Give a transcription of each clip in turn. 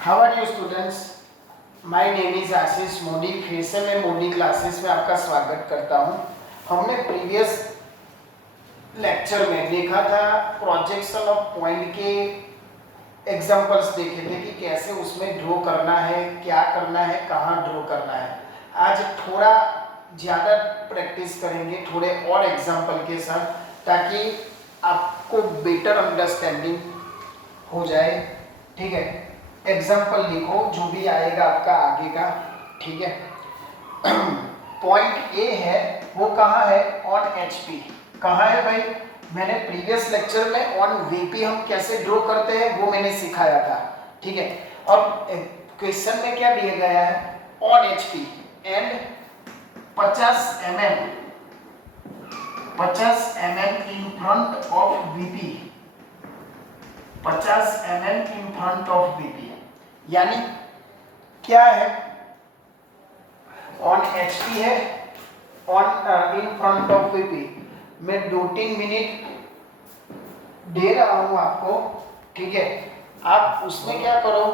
How are you students? My name is Ashish Modi. फिर से मैं मोदी क्लासेस में आपका स्वागत करता हूं। हमने प्रीवियस लेक्चर में देखा था प्रोजेक्शन ऑफ पॉइंट के एग्जांपल्स देखे थे कि कैसे उसमें ड्रॉ करना है, क्या करना है, कहाँ ड्रॉ करना है। आज थोड़ा ज़्यादा प्रैक्टिस करेंगे थोड़े और एग्जांपल के साथ, ताकि आपको बेटर अंडरस्टैंडिंग हो जाए। ठीक है, एग्जाम्पल लिखो जो भी आएगा आपका आगे का। ठीक है, पॉइंट ए है, वो कहाँ है? On HP. कहाँ है भाई? मैंने प्रीवियस लेक्चर में ऑन वीपी हम कैसे ड्रॉ करते हैं वो मैंने सिखाया था। ठीक है, अब क्वेश्चन में क्या दिया गया है? On HP and 50 mm in front of VP, 50 mm in front of VP. यानी क्या है? ऑन एचपी है, on in front of VP. मैं 2-3 मिनट दे रहा हूं आपको। ठीक है, आप उसमें क्या करो,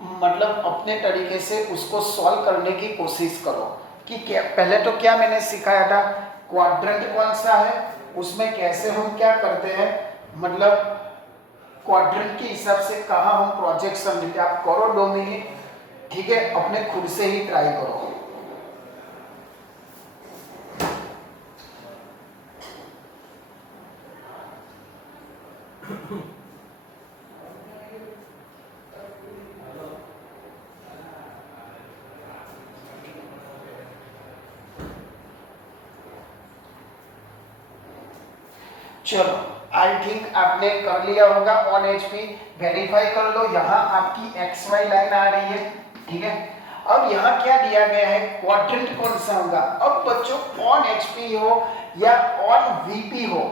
मतलब अपने तरीके से उसको सॉल्व करने की कोशिश करो कि क्या। पहले तो क्या मैंने सिखाया था, क्वाड्रेंट कौन सा है, उसमें कैसे हम क्या करते हैं, मतलब क्वाड्रेंट के हिसाब से कहाँ हम प्रोजेक्शन लेते हैं। आप करो 2 मिनट। ठीक है, अपने खुद से ही ट्राई करो। चलो, आई थिंक आपने कर लिया होगा। ऑन एचपी वेरीफाई कर लो। यहाँ आपकी एक्स वाई लाइन आ रही है। ठीक है, अब यहाँ क्या दिया गया है, क्वाड्रेंट कौन सा होगा। अब बच्चों ऑन एचपी हो या ऑन वीपी हो,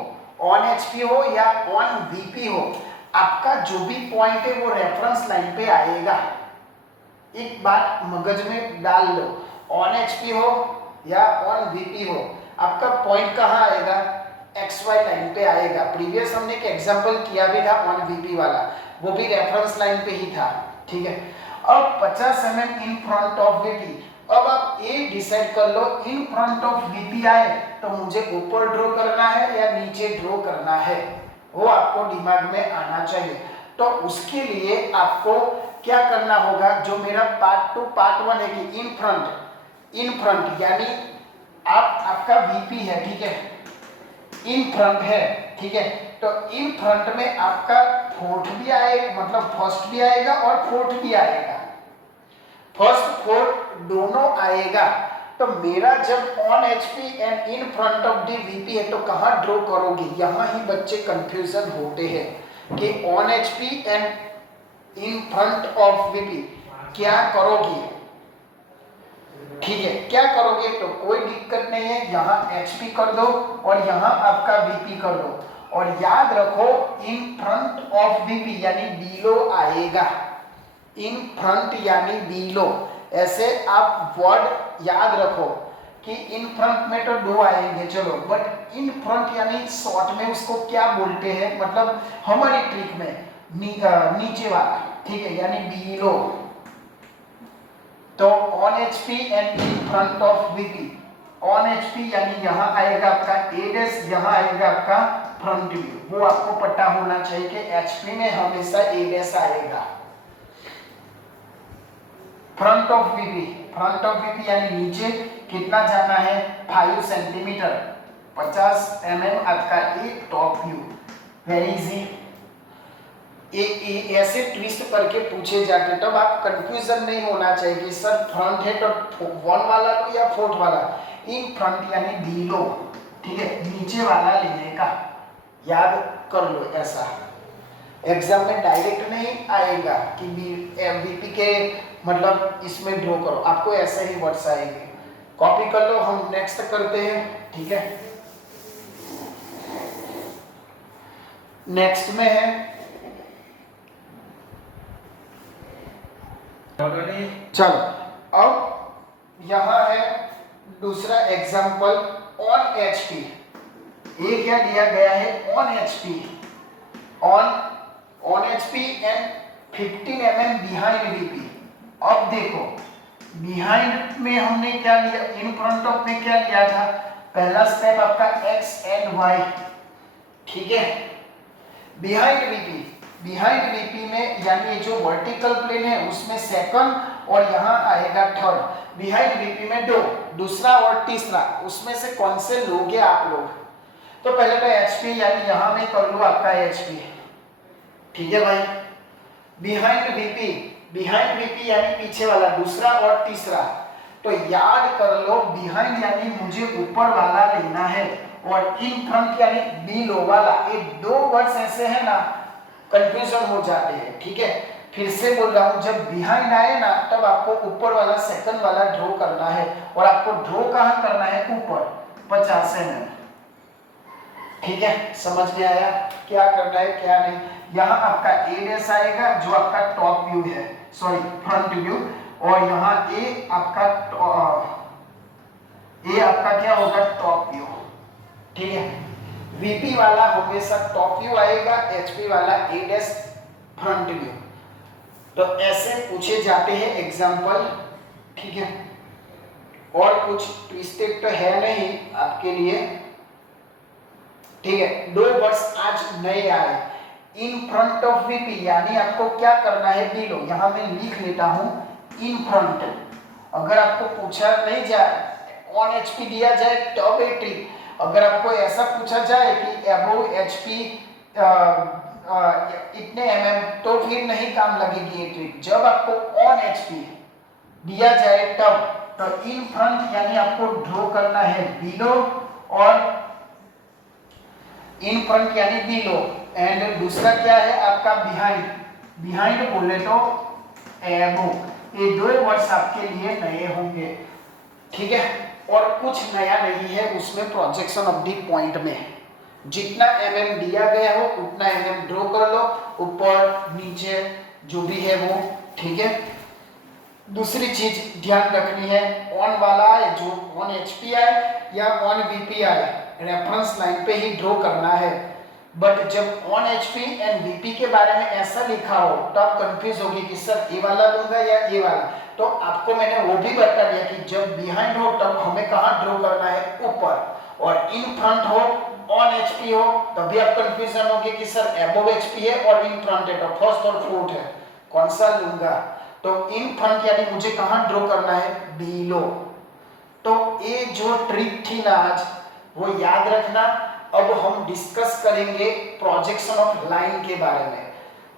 ऑन एचपी हो या ऑन वीपी हो, आपका जो भी पॉइंट है वो रेफरेंस लाइन पे आएगा। एक बात मगज में डाल लो, ऑन एचपी हो या ऑन वीपी हो, आपका पॉइंट कहाँ आएगा? एक्स वाई लाइन पे आएगा। प्रीवियस हमने एक एग्जांपल किया भी था ऑन वीपी वाला, वो भी रेफरेंस लाइन पे ही था। ठीक है, अब 50 mm in front of VP. अब आप ए डिसाइड कर लो, इन फ्रंट ऑफ वीपी आए तो मुझे ऊपर ड्रॉ करना है या नीचे ड्रॉ करना है, वो आपको दिमाग में आना चाहिए। तो उसके लिए आपको क्या करना होगा, जो मेरा पार्ट 2 पार्ट 1 है कि इन फ्रंट यानी आपका वीपी है। ठीक है, इन फ्रंट है। ठीक है, तो इन फ्रंट में आपका फोर्थ भी आएगा, मतलब फर्स्ट भी आएगा और फोर्थ भी आएगा। फर्स्ट फोर्थ दोनों आएगा। तो मेरा जब on HP and in front of the VP है तो कहाँ ड्रॉ करोगे? यहाँ ही बच्चे कंफ्यूजन होते हैं कि on HP and in front of VP क्या करोगे। ठीक है, क्या करोगे? तो कोई दिक्कत नहीं है, यहाँ एचपी कर दो और यहाँ आपका वीपी कर दो। और याद रखो इन फ्रंट ऑफ वीपी यानी बीलो आएगा, इन फ्रंट यानी बीलो। ऐसे आप वर्ड याद रखो कि इन फ्रंट में तो 2 आएंगे, चलो, बट इन फ्रंट यानी शॉर्ट में उसको क्या बोलते हैं, मतलब हमारी ट्रिक में नीचे वाला। ठीक है, यानी बीलो। तो on HP and in front of VP, on HP यानी यहाँ आएगा आपका ए डैश, यहाँ आएगा आपका फ्रंट व्यू। वो आपको पता होना चाहिए कि एचपी में हमेशा ए डैश आएगा। फ्रंट ऑफ वीपी यानी नीचे कितना जाना है? 5 सेंटीमीटर, 50 mm आपका एक टॉप व्यू। Very easy. ऐसे ट्विस्ट करके पूछे जाते, तब आप कंफ्यूजन नहीं होना चाहिए कि सर फ्रंट है तो 1 वाला लो या 4 वाला। इन फ्रंट यानी बीलो। ठीक है, नीचे वाला लेने का, याद कर लो। ऐसा एग्जाम में डायरेक्ट नहीं आएगा कि वीपी के मतलब इसमें ड्रॉ करो, आपको ऐसे ही वर्ड्स आएंगे। कॉपी कर लो, हम नेक्स्ट करते हैं। ठीक है, नेक्स्ट में है, चलो अब यहाँ है दूसरा एग्जाम्पल ऑन एचपी। ये क्या दिया गया है? On HP, on HP and 15 mm behind VP. अब देखो बिहाइंड में हमने क्या लिया, इन फ्रंट ऑफ में क्या लिया था, पहला स्टेप आपका एक्स एंड वाई, ठीक है। बिहाइंड वीपी में यानी जो वर्टिकल प्लेन है उसमें सेकंड और यहाँ आएगा थर्ड। बिहाइंड वीपी में दो, दूसरा और तीसरा, उसमें से कौन से लोगे आप लोग? तो पहले तो एचपी यानी यहाँ में कर लो आपका एचपी, ठीक है भाई। बिहाइंड वीपी यानी पीछे वाला, दूसरा और तीसरा। तो याद कर लो बिहाइंड यानी मुझे ऊपर वाला लेना है और इन फ्रंट यानी बिलो वाला। ये दो वर्ड्स ऐसे हैं ना कंफ्यूजन हो जाते हैं, ठीक है। फिर से बोल रहा हूं, जब बिहाइंड आए ना तब आपको ऊपर वाला सेकंड वाला ड्रॉ करना है और आपको ड्रॉ कहां करना है, ऊपर 50 mm, ठीक है। समझ में आया क्या करना है क्या नहीं। यहाँ आपका ए डैश आएगा जो आपका टॉप व्यू है, सॉरी फ्रंट व्यू, और यहाँ ए आपका क्या होगा, टॉप व्यू, ठीक है। वीपी वाला हमेशा टॉप व्यू आएगा, एचपी वाला ए डैश फ्रंट व्यू। तो ऐसे पूछे जाते हैं एग्जाम्पल, ठीक है। और कुछ ट्विस्टेड तो है नहीं आपके लिए, ठीक है। दो वर्ड्स आज नए आए, इन फ्रंट ऑफ वीपी यानी आपको क्या करना है, बिलो, यहां मैं लिख लेता हूं इन फ्रंट। अगर आपको पूछा नहीं जाए ऑन एचपी दिया जाए तब ये ट्रिक, अगर आपको ऐसा पूछा जाए कि अबोव एचपी इतने mm, तो फिर नहीं काम लगेगी ये ट्रिक। जब आपको ऑन एचपी दिया जाए तब, तो इन फ्रंट यानी आपको ड्रॉ करना है बिलो और इन फ्रंट यानी बिलो, एंड दूसरा क्या है आपका बिहाइंड बोले तो एबोव। ये दो वर्ड्स आपके लिए नए होंगे, ठीक है। और कुछ नया नहीं है उसमें प्रोजेक्शन ऑफ द पॉइंट में, जितना mm दिया गया हो उतना mm ड्रॉ कर लो, ऊपर नीचे जो भी है वो, ठीक है। दूसरी चीज ध्यान रखनी है, ऑन वाला है जो ऑन एचपी आए या ऑन वीपी आए, रेफरेंस लाइन पे ही ड्रॉ करना है। बट जब ऑन एचपी एंड वीपी के बारे में ऐसा लिखा हो तो आप कंफ्यूज होगी कि सर ए वाला लूंगा या ए वाला। तो आपको मैंने वो भी बता दिया कि जब बिहाइंड हो तब हमें कहाँ ड्रॉ करना है, ऊपर, और इन फ्रंट हो ऑन एचपी हो तभी आप कंफ्यूजन होगी कि सर अबव एचपी है और इन फ्रंट है, तो फर्स्ट और फोर्थ है, कौन सा लूंगा। तो इन फ्रंट यानी मुझे कहाँ ड्रॉ करना है, बिलो। तो ये जो ट्रिक थी ना आज, वो याद रखना। अब हम डिस्कस करेंगे प्रोजेक्शन ऑफ लाइन के बारे में,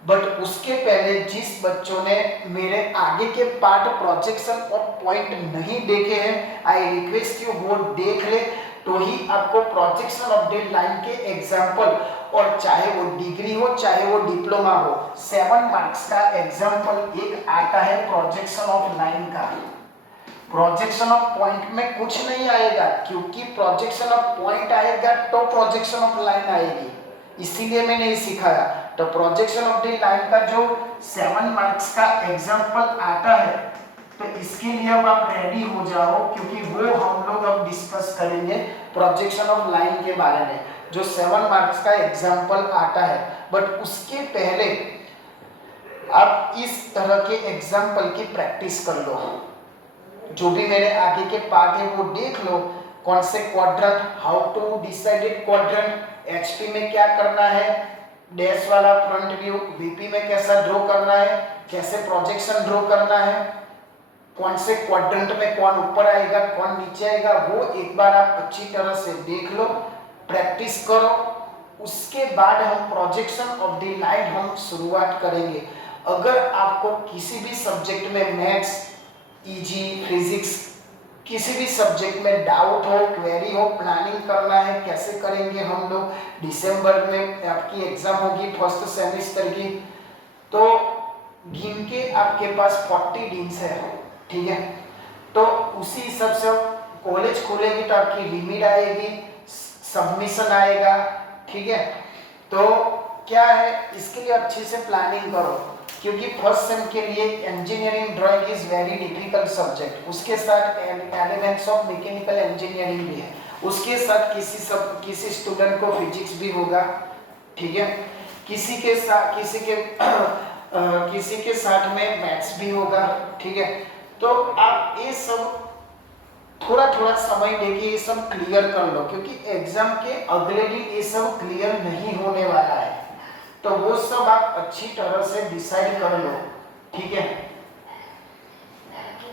बट उसके पहले जिस बच्चों ने मेरे आगे के पार्ट प्रोजेक्शन ऑफ पॉइंट नहीं देखे हैं, आई रिक्वेस्ट यू वो देख ले, तो ही आपको प्रोजेक्शन ऑफ द लाइन के एग्जाम्पल, और चाहे वो डिग्री हो चाहे वो डिप्लोमा हो, 7 मार्क्स का एग्जाम्पल एक आता है प्रोजेक्शन ऑफ लाइन का। प्रोजेक्शन ऑफ पॉइंट में कुछ नहीं आएगा, क्योंकि प्रोजेक्शन ऑफ पॉइंट आएगा तो प्रोजेक्शन ऑफ लाइन आएगी, इसीलिए मैंने ये सिखाया। तो प्रोजेक्शन ऑफ द लाइन का जो 7 मार्क्स का एग्जाम्पल आता है, तो इसके लिए अब आप रेडी हो जाओ, क्योंकि वो हम लोग अब डिस्कस करेंगे प्रोजेक्शन ऑफ लाइन के बारे में, जो 7 मार्क्स का एग्जाम्पल आता है। बट उसके पहले आप इस तरह के एग्जाम्पल की प्रैक्टिस कर लो, जो भी मेरे आगे के पार्ट है वो देख लो। कौन से quadrant, how to decided quadrant, HP में क्या करना है, डैश वाला फ्रंट व्यू, वीपी में कैसा ड्रॉ करना है, कैसे प्रोजेक्शन ड्रॉ करना है, कौन से क्वाड्रेंट में कौन ऊपर आएगा कौन नीचे आएगा, वो एक बार आप अच्छी तरह से देख लो, प्रैक्टिस करो। उसके बाद हम प्रोजेक्शन ऑफ द लाइन हम शुरुआत करेंगे। अगर आपको किसी भी सब्जेक्ट में मैथ्स, ईजी, फिजिक्स, किसी भी सब्जेक्ट में डाउट हो, क्वेरी हो, प्लानिंग करना है कैसे करेंगे हम लोग, दिसंबर में आपकी एग्जाम होगी फर्स्ट सेमेस्टर की, तो गिन के आपके पास 40 दिन है, ठीक है। तो उसी हिसाब से कॉलेज खुलेगी तो आपकी लिमिट आएगी, सबमिशन आएगा, ठीक है। तो क्या है, इसके लिए अच्छे से प्लानिंग करो, क्योंकि फर्स्ट सेम के लिए engineering drawing is very difficult subject, उसके साथ एलिमेंट्स ऑफ मैकेनिकल इंजीनियरिंग भी है, उसके साथ किसी स्टूडेंट को फिजिक्स भी होगा, ठीक है। किसी के किसी के साथ में मैथ्स भी होगा, ठीक है। तो आप ये सब थोड़ा थोड़ा समय देके ये सब क्लियर कर लो, क्योंकि एग्जाम के अगले दिन ये सब क्लियर नहीं होने वाला है। तो वो सब आप अच्छी तरह से डिसाइड कर लो, ठीक है।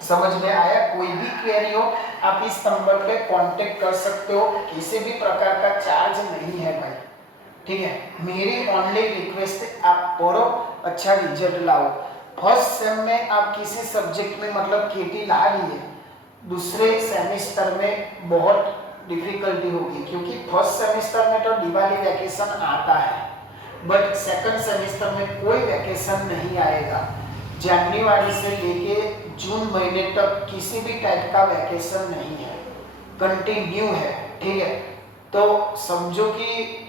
समझ में आया? कोई भी क्वेरी हो आप इस नंबर पे कांटेक्ट कर सकते हो, किसी भी प्रकार का चार्ज नहीं है भाई, ठीक है। मेरी ओनली रिक्वेस्ट है आप पढ़ो, अच्छा रिजल्ट लाओ। फर्स्ट सेम में आप किसी सब्जेक्ट में मतलब केटी ला लिए, दूसरे सेमेस्टर में बहुत डिफिकल्टी होगी, क्योंकि फर्स्ट सेमेस्टर में तो दिवाली वैकेशन आता है, बट सेकंड सेमेस्टर में कोई वैकेशन नहीं आएगा। जनवरी से लेके जून महीने तक किसी भी टाइप का वैकेशन नहीं है, कंटिन्यू है, ठीक है। तो समझो कि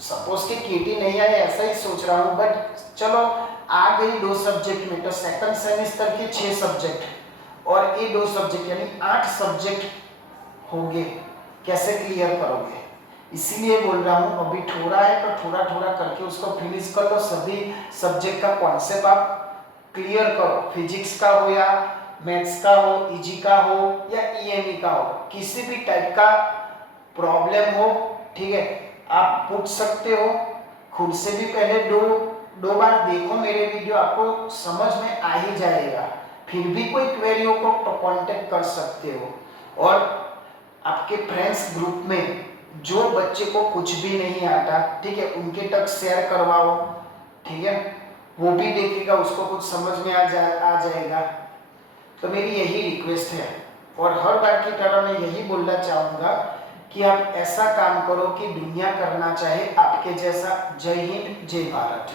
सपोज कि केटी नहीं आए ऐसा ही सोच रहा हूँ, बट चलो आ गई 2 सब्जेक्ट में, तो सेकंड सेमेस्टर के 6 सब्जेक्ट और ये 2 सब्जेक्ट यानी 8 सब्जेक्ट होंगे, कैसे क्लियर करोगे? इसीलिए बोल रहा हूँ अभी थोड़ा है तो थोड़ा थोड़ा करके उसको फिनिश कर लो। सभी सब्जेक्ट का कॉन्सेप्ट आप क्लियर करो, फिजिक्स का हो या मैथ्स का हो, इजी का हो या ईएमई का हो, किसी भी टाइप का प्रॉब्लम हो, ठीक है, आप पूछ सकते हो। खुद से भी पहले दो बार देखो मेरे वीडियो, आपको समझ में आ ही जाएगा। फिर भी कोई क्वेरी हो तो कांटेक्ट कर सकते हो। और आपके फ्रेंड्स ग्रुप में जो बच्चे को कुछ भी नहीं आता, ठीक है, उनके तक शेयर करवाओ, ठीक है, वो भी देखेगा, उसको कुछ समझ में आ जाएगा। तो मेरी यही रिक्वेस्ट है, और हर बार की तरह मैं यही बोलना चाहूँगा कि आप ऐसा काम करो कि दुनिया करना चाहे आपके जैसा। जय हिंद, जय भारत।